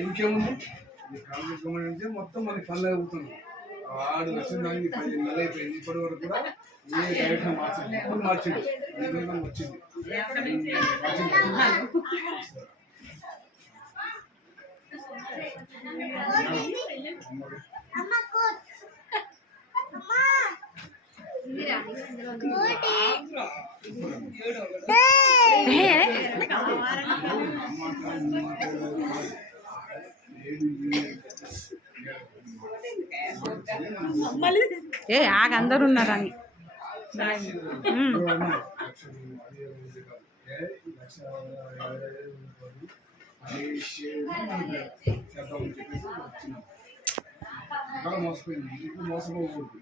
ఇంకేముంది కాంగ్రెస్ గవర్నమెంట్ మొత్తం మనకి కళ్ళు అవుతుంది. ఆడు వచ్చిన దానికి 10 నెలలు అయిపోయింది. ఇప్పటి వరకు కూడా ఏ డైరెక్షన్ మార్చింది. ఇప్పుడు మార్చింది వచ్చింది. ఏ ఆగ అందరు ఉన్నారని మోసపోయింది. ఇప్పుడు మోసపోకూడదు.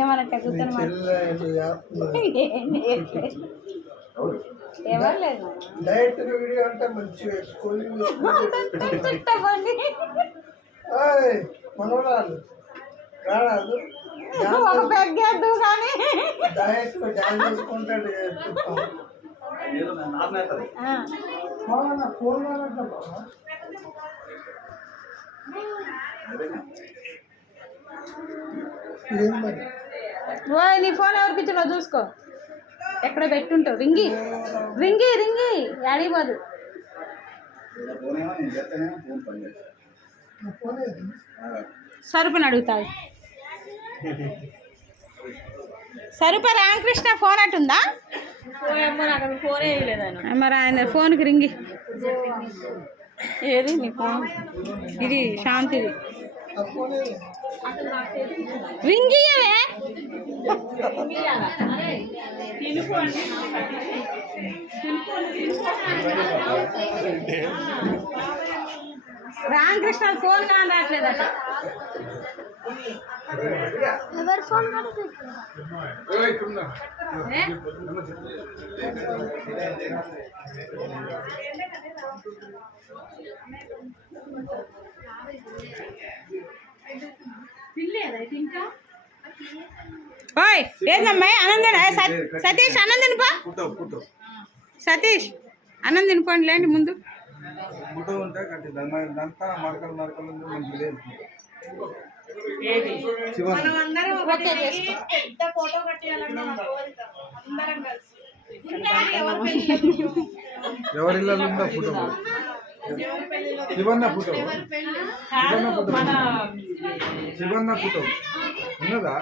ఏమన్నా ఎవరు లేదు డైరెక్ట్ వీడియో అంటే మంచిగా మనోరాలు రారాదు డైరెక్ట్ డాన్స్ చేసుకుంటాడు. ఫోన్ నీ ఫోన్ ఎవరికి ఇచ్చినా చూసుకో. ఎక్కడ పెట్టుంటావు. రింగి రింగి రింగి అడిగిపోదు. సరుపుని అడుగుతావు. సరుప రామకృష్ణ ఫోన్ అటుందా? మరి ఆయన ఫోన్కి రింగి. ఏది నీ ఫోన్? ఇది శాంతిది. రింగియవే. రామకృష్ణ ఫోన్ కానీ రావట్లేదట. ఎవరు ఫోన్ ఓయ్ ఏందమ్మా ఆనందన్. సతీష్ ఆనందన్ పా. సతీష్ ఆనందన్ పోండి లేండి ముందు. ఎవరిలో ఉందా photo? Shivanna photo Shivanna photo ఉన్నదా?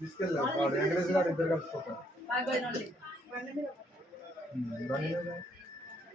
తీసుకెళ్ళా వెంకటేశ్వర గారు ఇద్దరు కలిసి ఫోటో